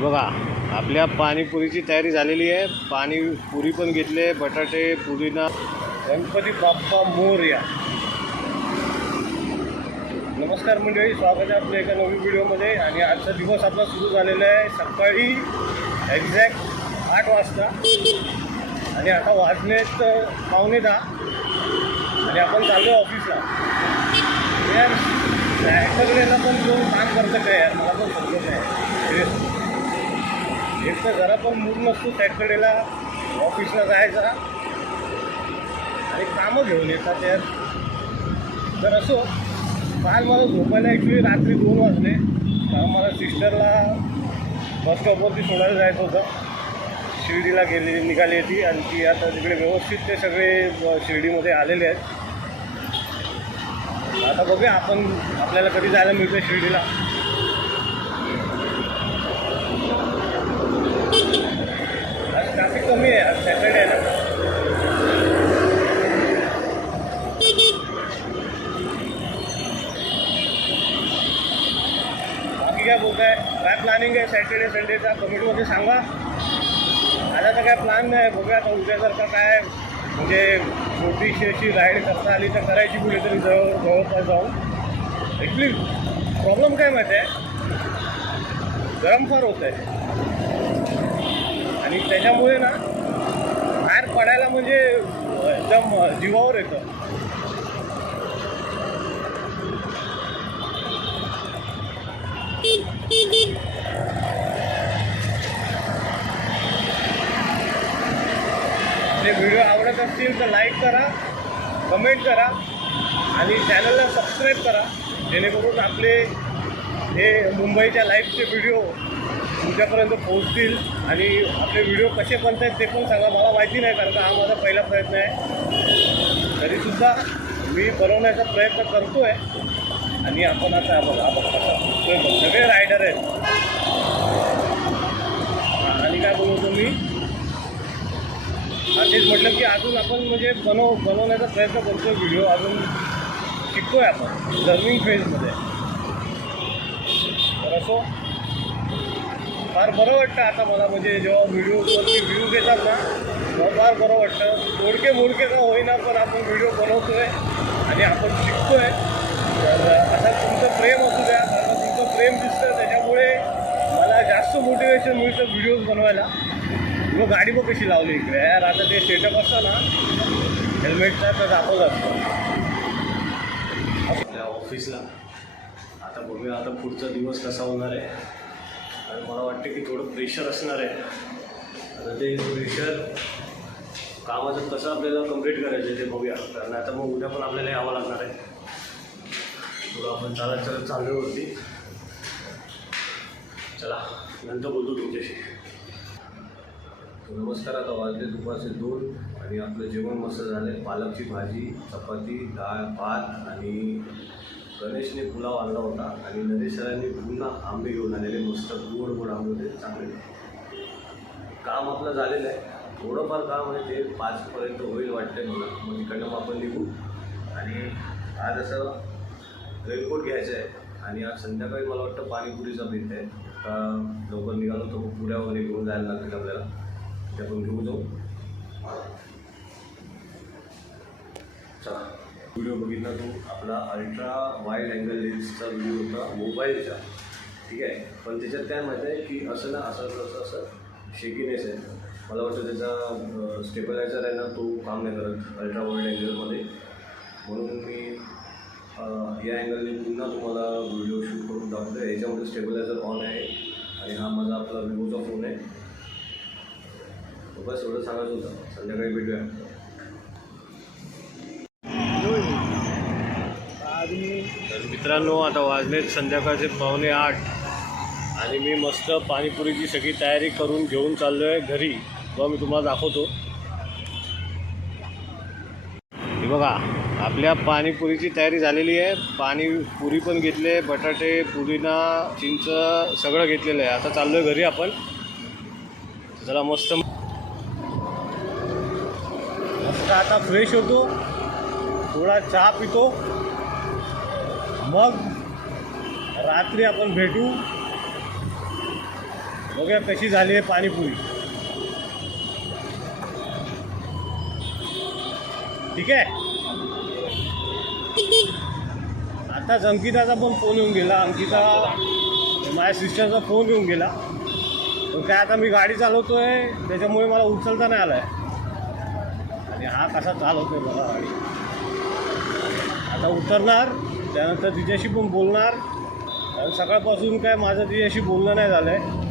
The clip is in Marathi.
बघा आपल्या पाणीपुरीची तयारी झालेली आहे. पाणीपुरी पण घेतले, बटाटे, पुदिना. गणपती बाप्पा मोरया. नमस्कार मंडळी, स्वागत आहे आपलं एका नवीन व्हिडिओमध्ये. आणि आजचा दिवस आपला सुरू झालेला आहे सकाळी एक्झॅक्ट 8 वाजता आणि आता वाजलेत 9:15 आणि आपण चाललो ऑफिसला. यार सॅटरडेला पण जो काम करतं काय यार, मला पण समजत नाही. एक तर जरा पण मूड नसतो सॅटरडेला ऑफिसला जायचा आणि कामं घेऊन येतात यार. तर असो, काल मला झोपायला ॲक्च्युली रात्री 2 वाजले, कारण मला सिस्टरला बस स्टॉपवरती सोडायला जायचं होतं. शिर्डीला निघाली होती आणि ती आता तिकडे व्यवस्थित ते सगळे शिर्डीमध्ये आलेले आहेत. आता बघूया आपल्याला कधी जायला मिळतं शिर्डीला. आज ट्रॅफिक कमी आहे, आज सॅटर्डे आहे ना. बाकी काय बोलताय, काय प्लॅनिंग आहे सॅटर्डे संडेचा कमेंटमध्ये सांगा. आता तर काय प्लॅन नाही, बघूया आता उद्यासारखा काय म्हणजे छोटीशी अशी राईड करता आली तर करायची कुठेतरी जवळपास जाऊन. ॲक्च्युली प्रॉब्लेम काय माहिती आहे, गरम फार होत आहे आणि त्याच्यामुळे ना बाहेर पडायला म्हणजे एकदम जीवावर येतं. आपले व्हिडिओ आवडत असतील तर लाईक करा, कमेंट करा आणि चॅनलला सबस्क्राईब करा, जेणेकरून आपले हे मुंबईच्या लाईव्हचे व्हिडिओ तुमच्यापर्यंत पोहोचतील. आणि आपले व्हिडिओ कसे बनत आहेत ते पण सांगा, मला माहिती नाही, कारण का हा माझा पहिला प्रयत्न आहे. तरीसुद्धा मी बनवण्याचा प्रयत्न करतो आहे. आणि आपण आता सगळे रायडर आहेत. आणि काय बोलतो मी, तेच म्हटलं की अजून आपण म्हणजे बनवण्याचा प्रयत्न करतो. व्हिडिओ अजून शिकतोय, आपण लर्निंग फेजमध्ये. तर असो, फार बरं वाटतं आता मला, म्हणजे जेव्हा व्हिडिओवरती व्ह्यूज येतात ना तेव्हा फार बरं वाटतं. तोडके मोडके का होईना, पण आपण व्हिडिओ बनवतो आहे आणि आपण शिकतो आहे. तर आता तुमचं प्रेम असू द्या, कारण तुमचं प्रेम दिसतं, त्याच्यामुळे मला जास्त मोटिवेशन मिळतं व्हिडिओज बनवायला. मग गाडी पण कशी लावली इकडे यार, आता ते सेटअप असतं ना हेल्मेटचा, तर दाखवलं असतं आपल्या ऑफिसला. आता बघूया आता पुढचा दिवस कसा होणार आहे. आणि मला वाटतं की थोडं प्रेशर असणार आहे. आता ते प्रेशर कामाचं कसं आपल्याला कंप्लीट करायचं आहे ते बघूया, कारण आता मग उद्या पण आपल्याला यावं लागणार आहे. थोडं आपण चालत चाललो होती. चला नंतर बोलतो तुमच्याशी. नमस्कार, आता वाजले दुपारचे 2 आणि आपलं जेवण मस्त झालं आहे. पालकची भाजी, चपाती, डाळ, भात आणि गणेशने पुलाव आणला होता. आणि नरेश सरांनी पुन्हा आंबे घेऊन आलेले, मस्त गोड गोड आंबे होते, चांगले. काम आपलं झालेलं आहे, थोडंफार काम आहे ते 5पर्यंत होईल वाटते मला. मग तिकडनं मग आपण निघू. आणि आज असं रेनकोट घ्यायचं आहे. आणि आज संध्याकाळी मला वाटतं पाणीपुरीचा बेत आहे. का लवकर निघालो तर मग पुऱ्या वगैरे घेऊन जायला लागतील आपल्याला, ते आपण घेऊ जाऊ. चला, व्हिडिओ बघितला तो आपला अल्ट्रा वाईड अँगल लेन्सचा व्हिडिओ होता मोबाईलचा, ठीक आहे. पण त्याच्यात काय माहीत आहे की असं ना असं शेकीनेस आहे. मला वाटतं त्याचा स्टेबलायझर आहे ना, तो काम नाही करत अल्ट्रा वाईड अँगलमध्ये. म्हणून मी या अँगलने पुन्हा तुम्हाला व्हिडिओ शूट करून दाखवतो. याच्यामध्ये स्टेबलायझर ऑन आहे आणि हा माझा आपला विवोचा फोन आहे. बस एवढं सांगायचं होतं. संध्याकाळी भेटूया. तर मित्रांनो, आता वाजलेत संध्याकाळचे 7:45 आणि मी मस्त पाणीपुरीची सगळी तयारी करून घेऊन चाललो आहे घरी. बघा मी तुम्हाला दाखवतो. हे बघा आपल्या पाणीपुरीची तयारी झालेली आहे. पाणीपुरी पण घेतले, बटाटे, पुदिना, चिंच सगळं घेतलेलं आहे. आता चाललो आहे घरी आपण. चला मस्त आता फ्रेश होतो, थोडा चहा पितो, मग रात्री आपण भेटू. बघूया कशी झाली आहे पाणीपुरी. ठीक आहे. आताच अंकिताचा पण फोन येऊन गेला. अंकिता माझ्या सिस्टरचा फोन येऊन गेला. पण काय आता मी गाडी चालवतोय त्याच्यामुळे मला उचलता नाही आला आहे. आणि हा कसा चालवतोय बघा गाडी. आता उतरणार, त्यानंतर तिच्याशी पण बोलणार. कारण सकाळपासून काय माझं तिच्याशी बोलणं नाही झालं आहे.